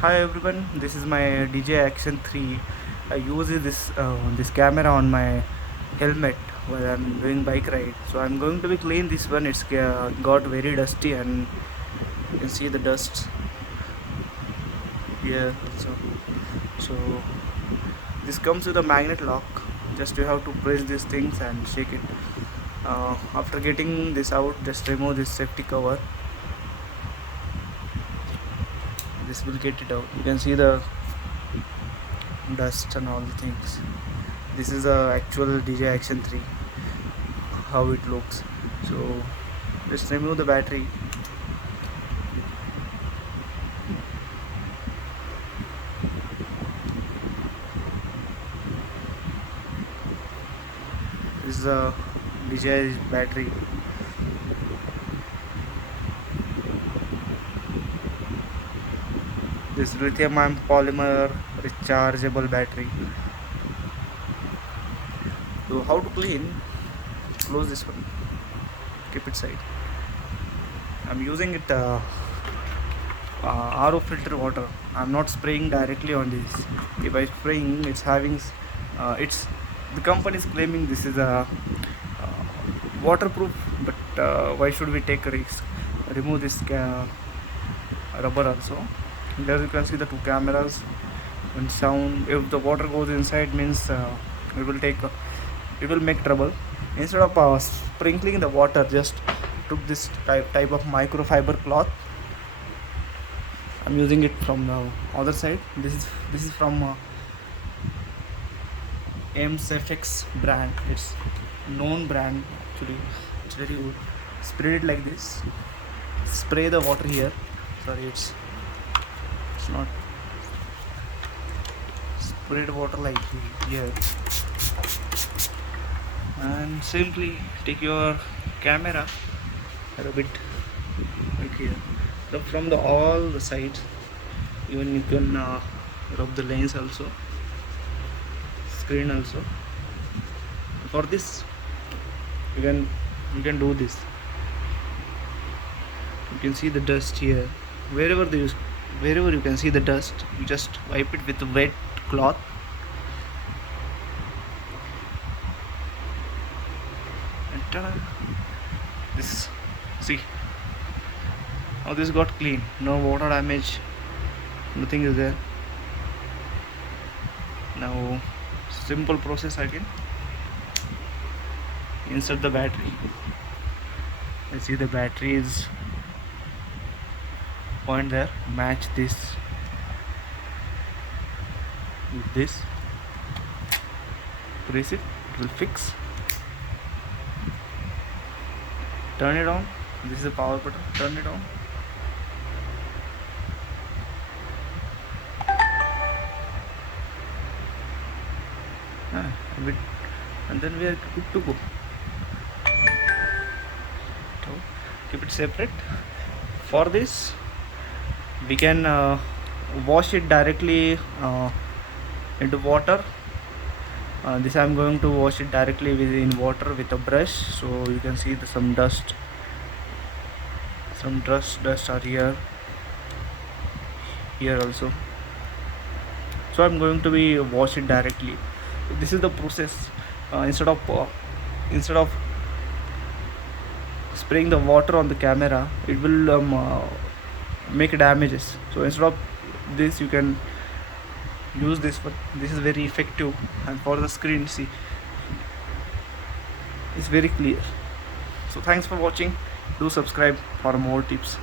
Hi everyone, this is my DJI Action 3. I use this camera on my helmet while I'm doing bike ride. So I'm going to be clean this one. It's got very dusty and you can see the dust here also. So this comes with a magnet lock. Just you have to press these things and shake it. After getting this out, just remove this safety cover. This will get it out. You can see the dust and all the things. This is a actual DJI Action 3, how it looks. So just remove the battery. This is a DJI battery. This lithium-ion polymer rechargeable battery. So how to clean? Close this one. Keep it side. I'm using it RO filter water. I'm not spraying directly on this. If I spraying, it's having it's the company is claiming this is a waterproof, but why should we take a risk? Remove this rubber also. There you can see the two cameras. When sound, if the water goes inside, means it will take it will make trouble. Instead of sprinkling the water, just took this type of microfiber cloth. I'm using it from the other side. This is from MSFX brand. It's known brand actually. It's very good. Spray it like this. Spray the water here. Sorry, it's not. Spray the water like here, and simply take your camera, rub it like here. Rub from the all the sides. Even you can rub the lens also, screen also. For this, you can do this. You can see the dust here. Wherever you can see the dust, you just wipe it with a wet cloth. And ta-da! This, see how this got clean. No water damage. Nothing is there. Now, simple process again. Insert the battery. You see the battery is point there. Match this with this. Press it. It will fix. Turn it on. This is the power button. Turn it on. A bit, and then we are good to go. So keep it separate. For this, we can wash it directly into water. This I'm going to wash it directly in water with a brush. So you can see some dust are here also. So I'm going to be wash it directly. This is the process. Instead of spraying the water on the camera, it will make damages. So instead of this, you can use this one. This is very effective, and for the screen, see, it's very clear. So thanks for watching. Do subscribe for more tips.